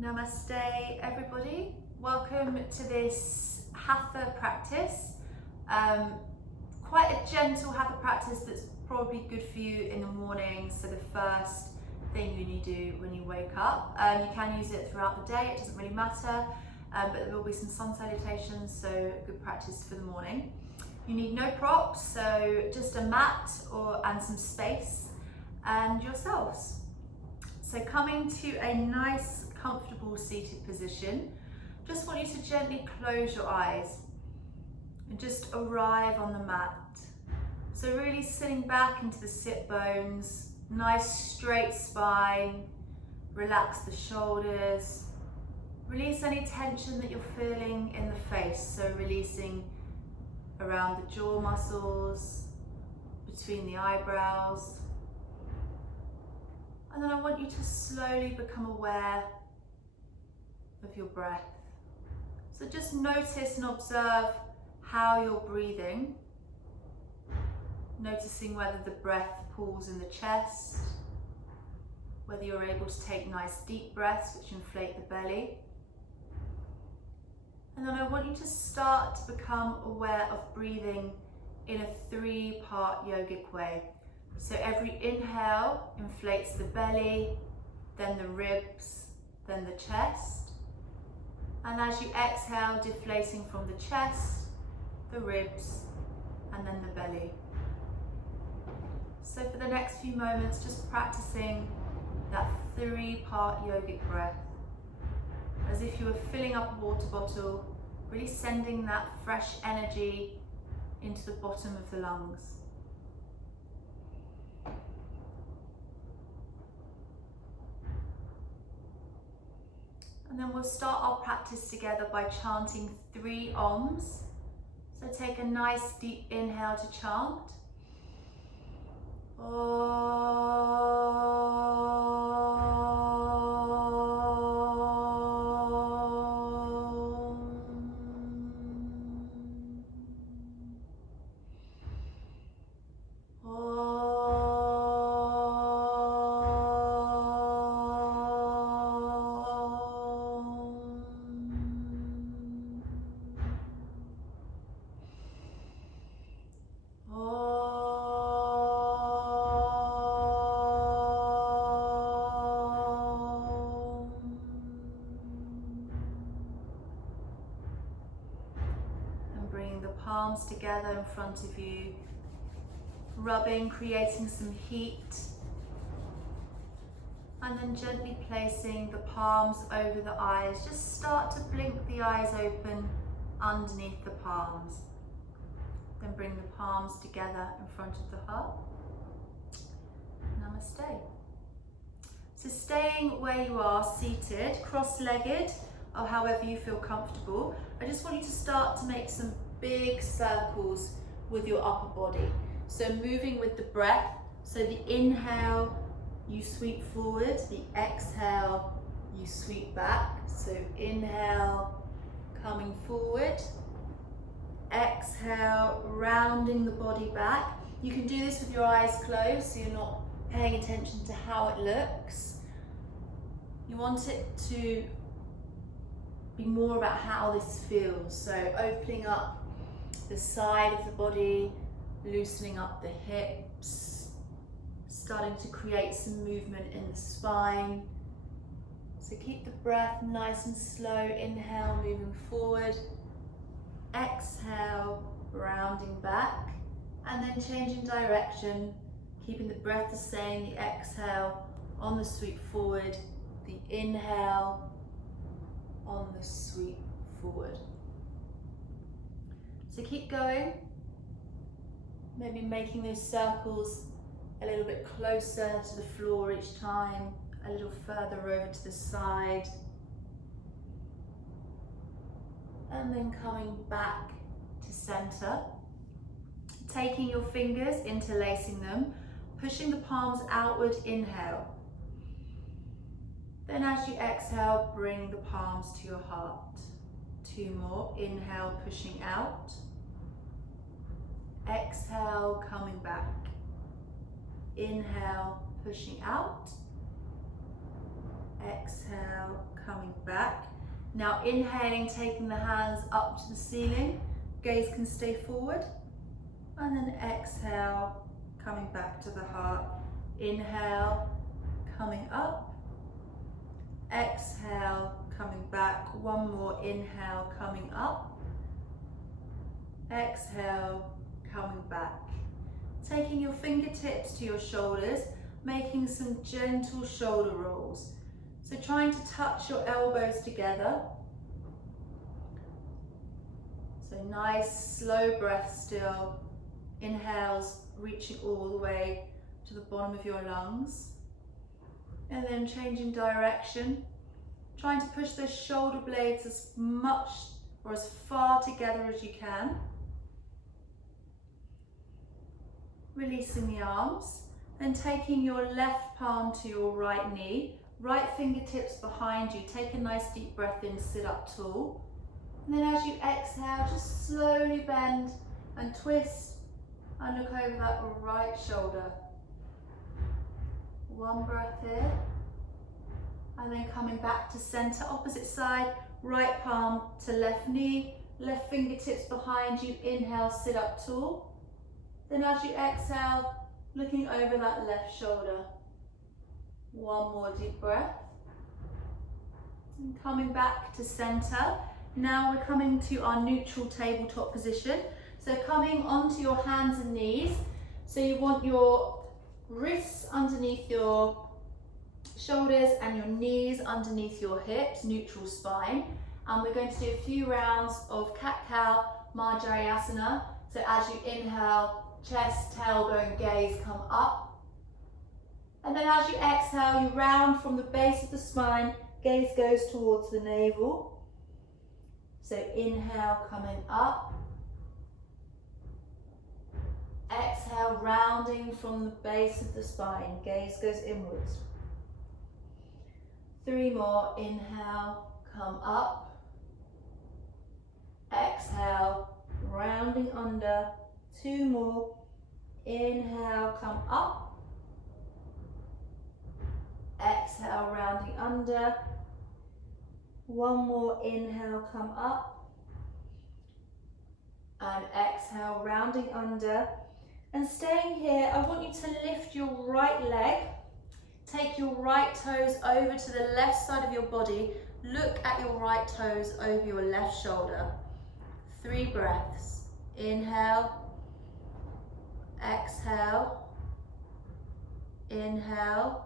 Namaste everybody, welcome to this Hatha practice. Quite a gentle Hatha practice that's probably good for you in the morning, so the first thing you do when you wake up. You can use it throughout the day, it doesn't really matter, but there will be some sun salutations, so good practice for the morning. You need no props, so just a mat and some space and yourselves. So coming to a nice comfortable seated position, just want you to gently close your eyes and just arrive on the mat. So really sitting back into the sit bones, nice straight spine, relax the shoulders, release any tension that you're feeling in the face, so releasing around the jaw muscles, between the eyebrows. And then I want you to slowly become aware of your breath. So just notice and observe how you're breathing, noticing whether the breath pulls in the chest, whether you're able to take nice deep breaths which inflate the belly. And then I want you to start to become aware of breathing in a three-part yogic way. So every inhale inflates the belly, then the ribs, then the chest. And as you exhale, deflating from the chest, the ribs, and then the belly. So for the next few moments, just practicing that three-part yogic breath, as if you were filling up a water bottle, really sending that fresh energy into the bottom of the lungs. And then we'll start our practice together by chanting 3 Oms. So take a nice deep inhale to chant. Palms together in front of you, rubbing, creating some heat, and then gently placing the palms over the eyes. Just start to blink the eyes open underneath the palms. Then bring the palms together in front of the heart. Namaste. So staying where you are, seated, cross-legged, or however you feel comfortable, I just want you to start to make some big circles with your upper body. So moving with the breath. So the inhale, you sweep forward. The exhale, you sweep back. So inhale, coming forward. Exhale, rounding the body back. You can do this with your eyes closed, so you're not paying attention to how it looks. You want it to be more about how this feels. So opening up the side of the body, loosening up the hips, starting to create some movement in the spine. So keep the breath nice and slow. Inhale, moving forward. Exhale, rounding back, and then changing direction, keeping the breath the same. The exhale on the sweep forward, the inhale on the sweep forward. So keep going, maybe making those circles a little bit closer to the floor each time, a little further over to the side, and then coming back to center, taking your fingers, interlacing them, pushing the palms outward, inhale. Then as you exhale, bring the palms to your heart. 2 more, inhale, pushing out. Exhale, coming back. Inhale, pushing out. exhale, coming back. Now inhaling, taking the hands up to the ceiling, gaze can stay forward, and then exhale, coming back to the heart. Inhale, coming up, exhale, coming back. One more, inhale, coming up, exhale, coming back. Taking your fingertips to your shoulders, making some gentle shoulder rolls. So trying to touch your elbows together. So nice slow breath still. Inhales reaching all the way to the bottom of your lungs. And then changing direction. Trying to push those shoulder blades as much or as far together as you can. Releasing the arms. Then taking your left palm to your right knee. Right fingertips behind you. Take a nice deep breath in, sit up tall. And then as you exhale, just slowly bend and twist and look over that right shoulder. One breath here. And then coming back to center, opposite side, right palm to left knee, left fingertips behind you. Inhale, sit up tall. Then as you exhale, looking over that left shoulder. One more deep breath. And coming back to center. Now we're coming to our neutral tabletop position. So coming onto your hands and knees. So you want your wrists underneath your shoulders and your knees underneath your hips, neutral spine. And we're going to do a few rounds of cat-cow Marjariasana. So as you inhale, chest, tailbone, gaze come up. And then as you exhale, you round from the base of the spine, gaze goes towards the navel. So inhale, coming up. Exhale, rounding from the base of the spine, gaze goes inwards. 3 more, inhale, come up. Exhale, rounding under. 2 more, inhale, come up. Exhale, rounding under. 1 more, inhale, come up. And exhale, rounding under. And staying here, I want you to lift your right leg. Take your right toes over to the left side of your body. Look at your right toes over your left shoulder. 3 breaths. Inhale. Exhale. Inhale.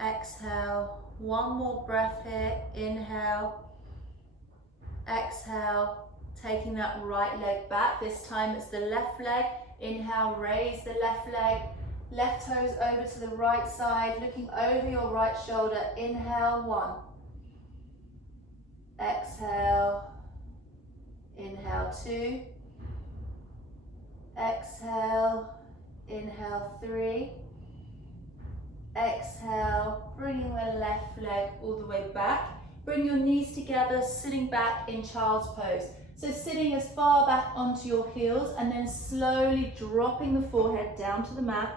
Exhale. 1 more breath here. Inhale. Exhale. Taking that right leg back. This time it's the left leg. Inhale, raise the left leg. Left toes over to the right side, looking over your right shoulder. Inhale, 1. Exhale. Inhale, 2. Exhale. Inhale, 3. Exhale, bringing the left leg all the way back. Bring your knees together, sitting back in child's pose. So sitting as far back onto your heels and then slowly dropping the forehead down to the mat.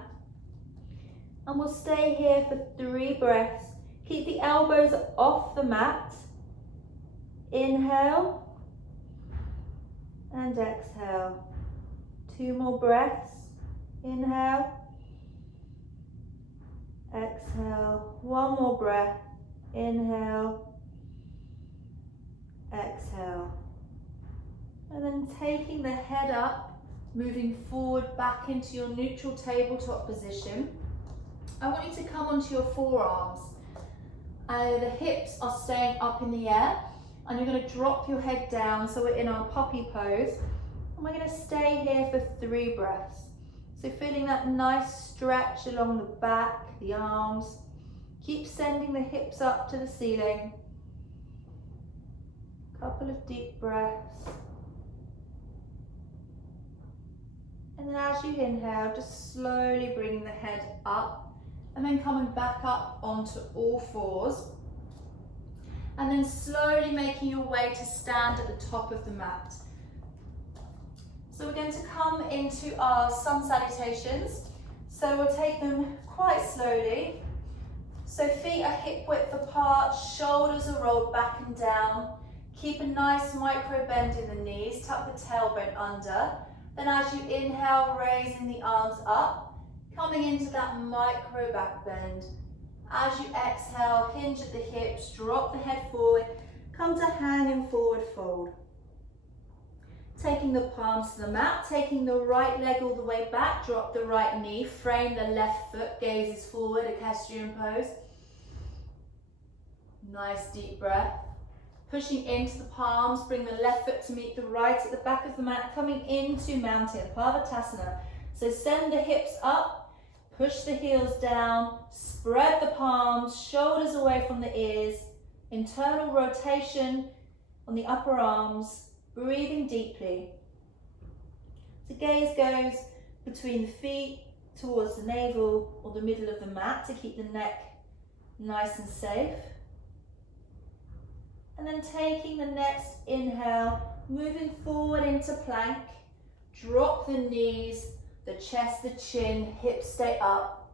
And we'll stay here for 3 breaths. Keep the elbows off the mat. Inhale and exhale. 2 more breaths. Inhale. Exhale. 1 more breath. Inhale. Exhale. And then taking the head up, moving forward back into your neutral tabletop position. I want you to come onto your forearms. The hips are staying up in the air, and you're going to drop your head down, so we're in our puppy pose. And we're going to stay here for 3 breaths. So feeling that nice stretch along the back, the arms. Keep sending the hips up to the ceiling. Couple of deep breaths. And then as you inhale, just slowly bringing the head up and then coming back up onto all 4s. And then slowly making your way to stand at the top of the mat. So we're going to come into our sun salutations. So we'll take them quite slowly. So feet are hip width apart, shoulders are rolled back and down. Keep a nice micro bend in the knees, tuck the tailbone under. Then as you inhale, raising the arms up, coming into that micro back bend. As you exhale, hinge at the hips, drop the head forward, come to hanging forward fold. Taking the palms to the mat, taking the right leg all the way back, drop the right knee, frame the left foot, gazes forward, equestrian pose. Nice deep breath. Pushing into the palms, bring the left foot to meet the right at the back of the mat, coming into mountain, Parvatasana. So send the hips up, push the heels down, spread the palms, shoulders away from the ears, internal rotation on the upper arms, breathing deeply. The gaze goes between the feet towards the navel or the middle of the mat to keep the neck nice and safe. And then taking the next inhale, moving forward into plank, drop the knees, the chest, the chin, hips stay up,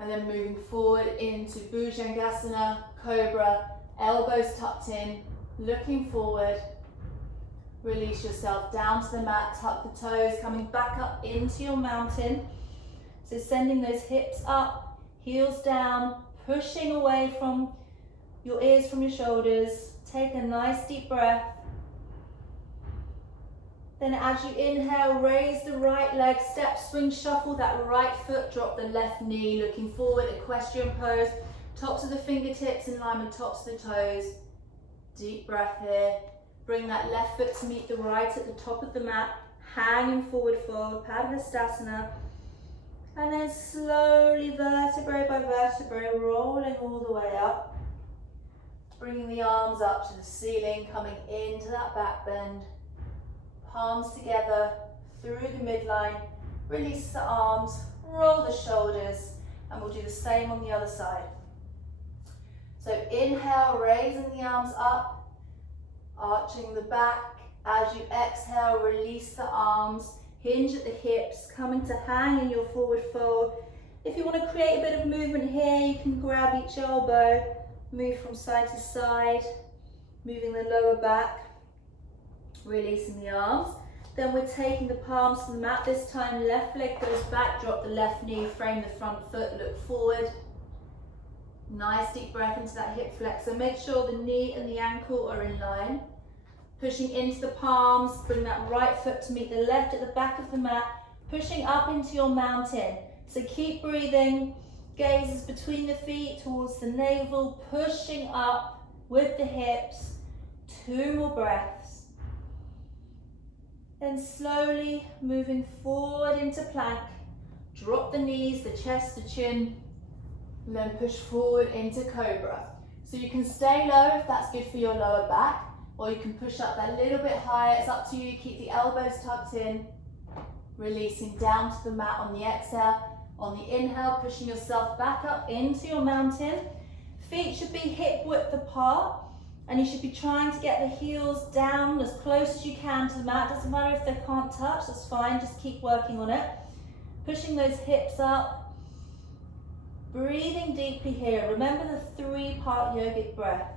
and then moving forward into Bhujangasana, Cobra, elbows tucked in, looking forward. Release yourself down to the mat, tuck the toes, coming back up into your mountain. So sending those hips up, heels down, pushing away from your ears, from your shoulders. Take a nice deep breath. Then as you inhale, raise the right leg, step, swing, shuffle that right foot, drop the left knee, looking forward, equestrian pose, tops of the fingertips in line with tops of the toes. Deep breath here. Bring that left foot to meet the right at the top of the mat, hanging forward fold, Padmasana. And then slowly, vertebrae by vertebrae, rolling all the way up. Bringing the arms up to the ceiling, coming into that back bend. Palms together, through the midline. Release the arms, roll the shoulders, and we'll do the same on the other side. So inhale, raising the arms up. Arching the back. As you exhale, release the arms, hinge at the hips, coming to hang in your forward fold. If you want to create a bit of movement here, you can grab each elbow, move from side to side, moving the lower back, releasing the arms. Then we're taking the palms to the mat. This time, left leg goes back, drop the left knee, frame the front foot, look forward. Nice deep breath into that hip flexor. Make sure the knee and the ankle are in line. Pushing into the palms, bring that right foot to meet the left at the back of the mat. Pushing up into your mountain. So keep breathing. Gazes between the feet towards the navel. Pushing up with the hips. 2 more breaths. Then slowly moving forward into plank. Drop the knees, the chest, the chin. And then push forward into Cobra. So you can stay low if that's good for your lower back, or you can push up that little bit higher. It's up to you. Keep the elbows tucked in. Releasing down to the mat on the exhale. On the inhale, pushing yourself back up into your mountain. Feet should be hip width apart, and you should be trying to get the heels down as close as you can to the mat. Doesn't matter if they can't touch, that's fine. Just keep working on it. Pushing those hips up. Breathing deeply here. Remember the 3-part yogic breath.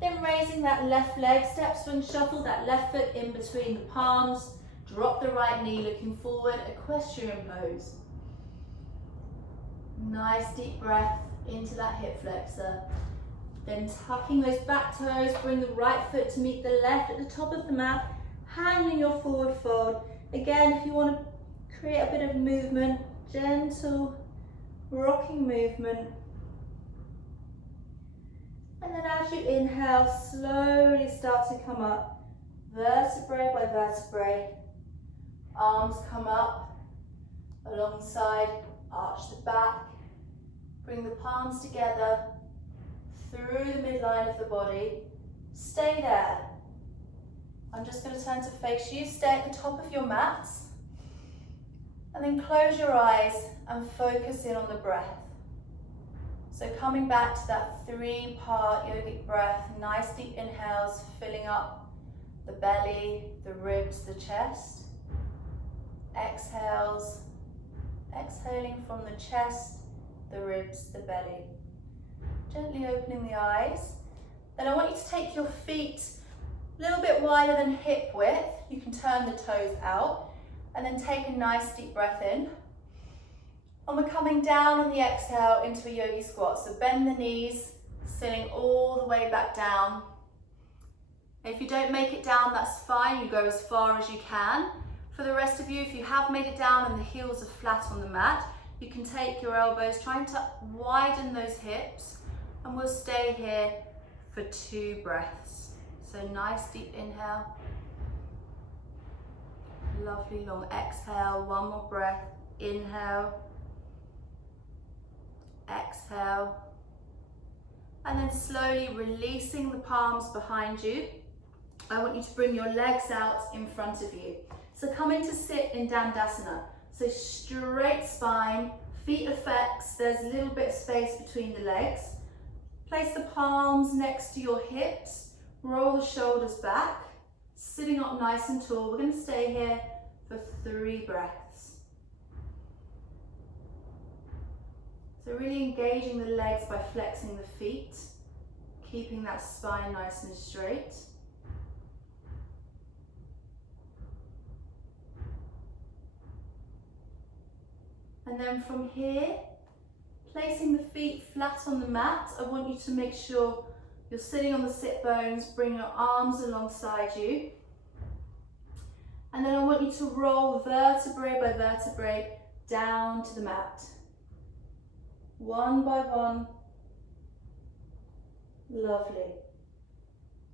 Then raising that left leg, step, swing, shuffle that left foot in between the palms. Drop the right knee, looking forward, equestrian pose. Nice deep breath into that hip flexor. Then tucking those back toes, bring the right foot to meet the left at the top of the mat. Hang in your forward fold. Again, if you want to create a bit of movement, gentle rocking movement. And then as you inhale, slowly start to come up, vertebrae by vertebrae. Arms come up, alongside, arch the back. Bring the palms together, through the midline of the body. Stay there. I'm just going to turn to face you. Stay at the top of your mats. And then close your eyes and focus in on the breath. So coming back to that 3-part yogic breath, nice deep inhales, filling up the belly, the ribs, the chest. Exhales, exhaling from the chest the ribs, the belly. Gently opening the eyes. Then I want you to take your feet a little bit wider than hip width. You can turn the toes out and then take a nice deep breath in. And we're coming down on the exhale into a yogi squat. So bend the knees, sitting all the way back down. If you don't make it down, that's fine. You go as far as you can. For the rest of you, if you have made it down and the heels are flat on the mat, you can take your elbows, trying to widen those hips, and we'll stay here for 2 breaths. So nice deep inhale. Lovely long exhale. 1 more breath. Inhale. Exhale. And then slowly releasing the palms behind you. I want you to bring your legs out in front of you. So come into sit in Dandasana. So straight spine, feet are flexed, there's a little bit of space between the legs. Place the palms next to your hips, roll the shoulders back, sitting up nice and tall. We're going to stay here for 3 breaths. So really engaging the legs by flexing the feet, keeping that spine nice and straight. And then from here, placing the feet flat on the mat, I want you to make sure you're sitting on the sit bones, bring your arms alongside you. And then I want you to roll vertebrae by vertebrae down to the mat. One by one. Lovely.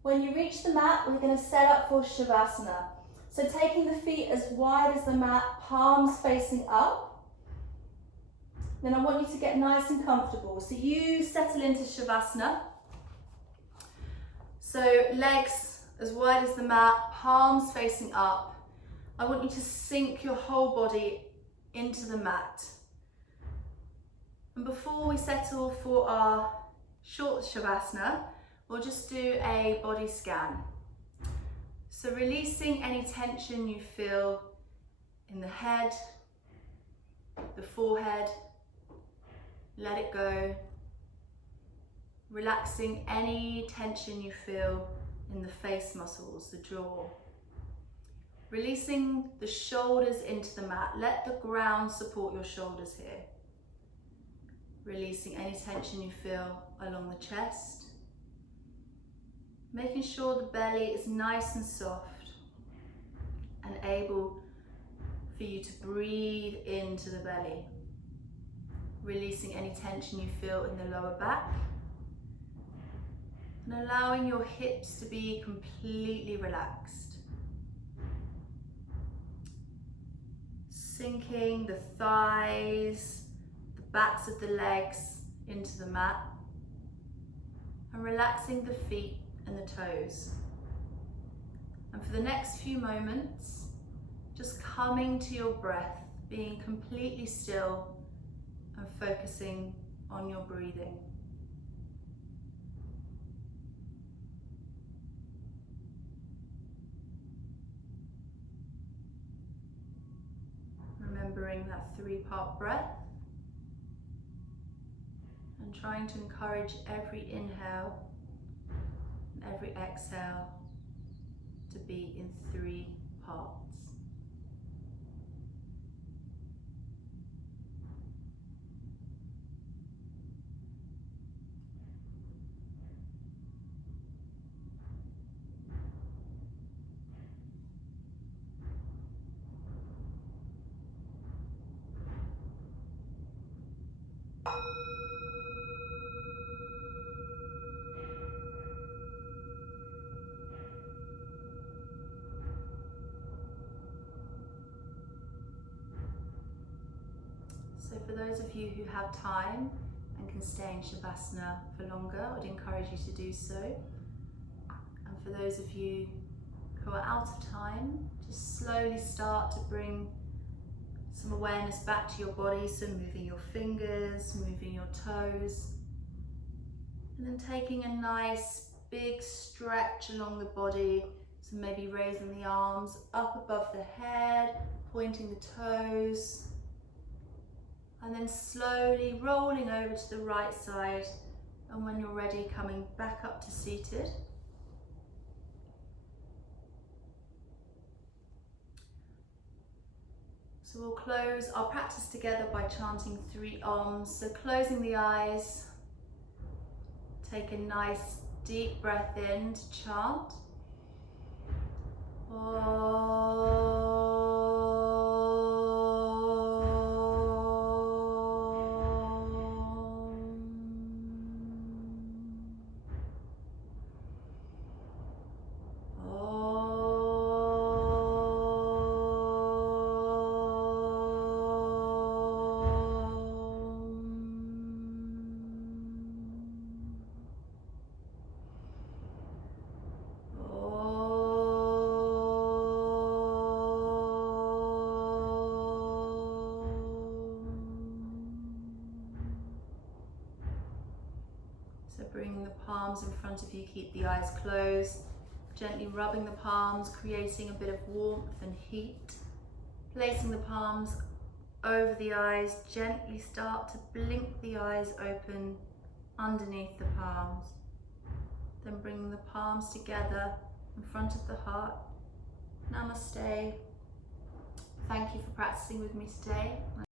When you reach the mat, we're going to set up for Shavasana. So taking the feet as wide as the mat, palms facing up. Then I want you to get nice and comfortable. So you settle into Shavasana. So legs as wide as the mat, palms facing up. I want you to sink your whole body into the mat. And before we settle for our short Shavasana, we'll just do a body scan. So releasing any tension you feel in the head, the forehead, let it go. Relaxing any tension you feel in the face muscles, the jaw. Releasing the shoulders into the mat. Let the ground support your shoulders here. Releasing any tension you feel along the chest. Making sure the belly is nice and soft and able for you to breathe into the belly. Releasing any tension you feel in the lower back. And allowing your hips to be completely relaxed. Sinking the thighs, the backs of the legs into the mat. And relaxing the feet and the toes. And for the next few moments, just coming to your breath, being completely still and focusing on your breathing. Remembering that 3-part breath and trying to encourage every inhale and every exhale to be in 3 parts. So for those of you who have time and can stay in Shavasana for longer, I would encourage you to do so. And for those of you who are out of time, just slowly start to bring some awareness back to your body. So moving your fingers, moving your toes, and then taking a nice big stretch along the body. So maybe raising the arms up above the head, pointing the toes. And then slowly rolling over to the right side. And when you're ready, coming back up to seated. So we'll close our practice together by chanting 3 Oms. So closing the eyes, take a nice deep breath in to chant. So bringing the palms in front of you, keep the eyes closed, gently rubbing the palms, creating a bit of warmth and heat. Placing the palms over the eyes, gently start to blink the eyes open underneath the palms. Then bringing the palms together in front of the heart. Namaste. Thank you for practicing with me today.